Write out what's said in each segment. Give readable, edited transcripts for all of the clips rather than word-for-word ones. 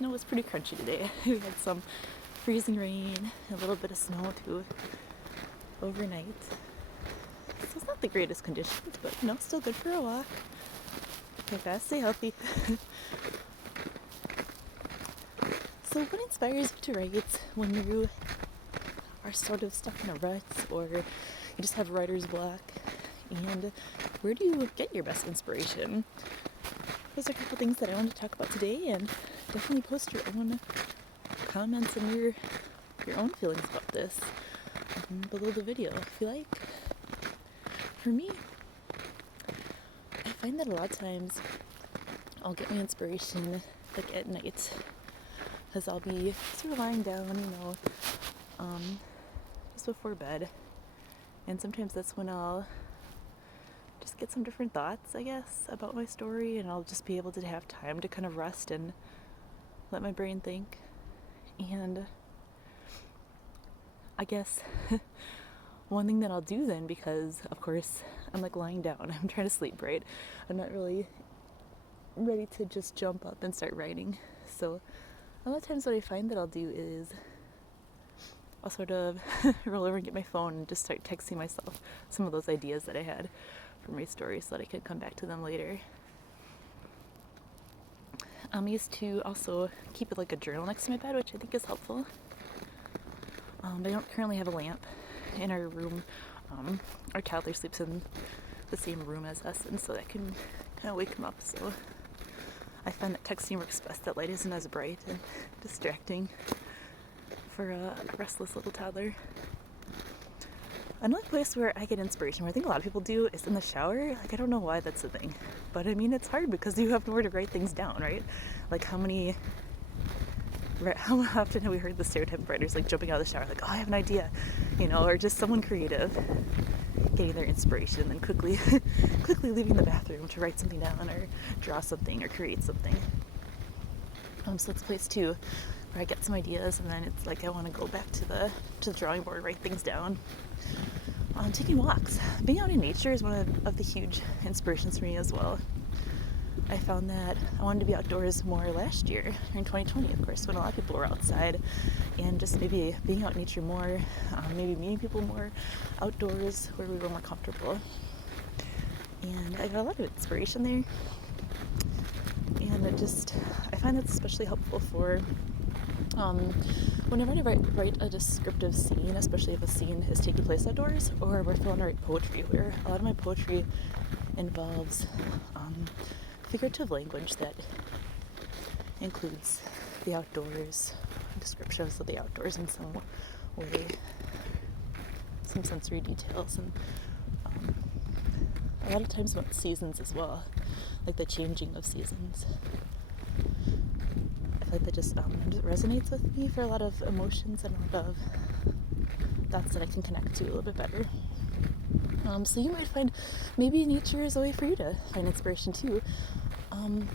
snow was pretty crunchy today. We had some freezing rain, a little bit of snow too overnight. So it's not the greatest conditions, but still good for a walk. Okay, fast, stay healthy. So what inspires you to write when you are sort of stuck in a rut or you just have writer's block? And where do you get your best inspiration? Those are a couple things that I want to talk about today, and definitely post your own comments and your own feelings about this below the video if you like. For me, I find that a lot of times I'll get my inspiration like at night, because I'll be sort of lying down, just before bed, and sometimes that's when I'll just get some different thoughts, I guess, about my story, and I'll just be able to have time to kind of rest and let my brain think. And I guess one thing that I'll do then, because of course I'm like lying down, I'm trying to sleep, right? I'm not really ready to just jump up and start writing. So a lot of times what I find that I'll do is I'll sort of roll over and get my phone and just start texting myself some of those ideas that I had for my story so that I could come back to them later. I used to also keep it like a journal next to my bed, which I think is helpful. But I don't currently have a lamp in our room. Our toddler sleeps in the same room as us, and so that can kind of wake him up. So I find that texting works best. That light isn't as bright and distracting for a restless little toddler. Another place where I get inspiration, where I think a lot of people do, is in the shower. Like, I don't know why that's a thing, but I mean, it's hard because you have nowhere to write things down, right? Like, how often have we heard the stereotype of writers like jumping out of the shower, like, oh, I have an idea, or just someone creative getting their inspiration and quickly leaving the bathroom to write something down or draw something or create something. So it's a place too where I get some ideas, and then it's like I want to go back to the drawing board, write things down. Taking walks, being out in nature is one of the huge inspirations for me as well. I found that I wanted to be outdoors more last year, in 2020, of course, when a lot of people were outside, and just maybe being out in nature more, maybe meeting people more outdoors where we were more comfortable. And I got a lot of inspiration there. And I find that's especially helpful for whenever I write a descriptive scene, especially if a scene is taking place outdoors, or if I want to write poetry, where a lot of my poetry involves figurative language that includes the outdoors, descriptions of the outdoors in some way, some sensory details, and a lot of times about seasons as well, like the changing of seasons. I feel like that just resonates with me for a lot of emotions and a lot of thoughts that I can connect to a little bit better. So you might find maybe nature is a way for you to find inspiration too.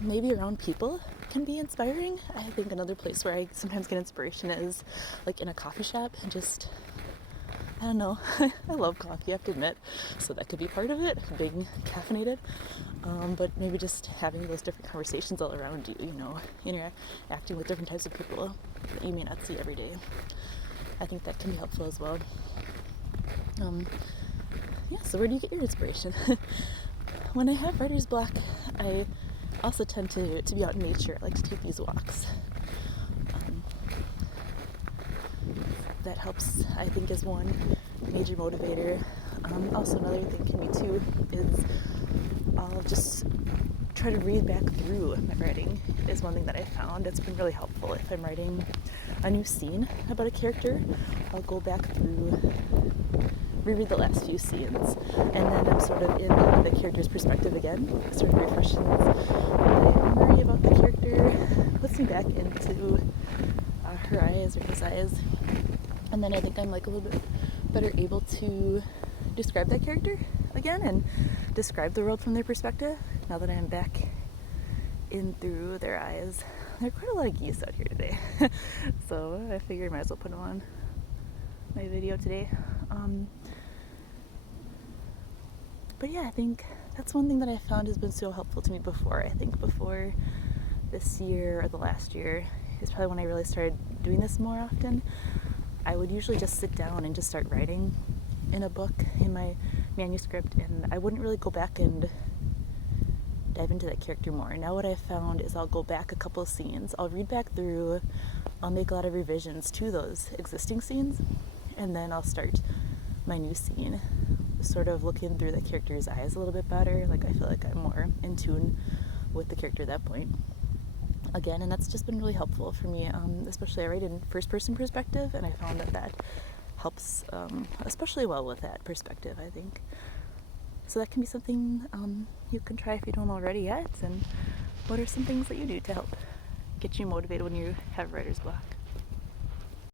Maybe around people can be inspiring. I think another place where I sometimes get inspiration is like in a coffee shop, and just, I don't know, I love coffee, I have to admit, so that could be part of it, being caffeinated, but maybe just having those different conversations all around you, interacting with different types of people that you may not see every day. I think that can be helpful as well. So where do you get your inspiration? When I have writer's block, I also tend to be out in nature. I like to take these walks. That helps, I think, is one major motivator. Also another thing can be too is I'll just try to read back through my writing is one thing that I found that's been really helpful. If I'm writing a new scene about a character, I'll go back through, reread the last few scenes, and then I'm sort of in the character's perspective again, sort of refreshing my memory about the character, puts me back into her eyes or his eyes, and then I think I'm like a little bit better able to describe that character again and describe the world from their perspective now that I'm back in through their eyes. There are quite a lot of geese out here today, so I figured I might as well put them on my video today. But yeah, I think that's one thing that I found has been so helpful to me before. I think before this year or the last year is probably when I really started doing this more often. I would usually just sit down and just start writing in a book, in my manuscript, and I wouldn't really go back and dive into that character more. Now what I've found is I'll go back a couple of scenes, I'll read back through, I'll make a lot of revisions to those existing scenes, and then I'll start my new scene, sort of looking through the character's eyes a little bit better. Like I feel like I'm more in tune with the character at that point. Again, and that's just been really helpful for me, especially I write in first-person perspective, and I found that helps especially well with that perspective, I think. So that can be something you can try if you don't already yet. And what are some things that you do to help get you motivated when you have writer's block?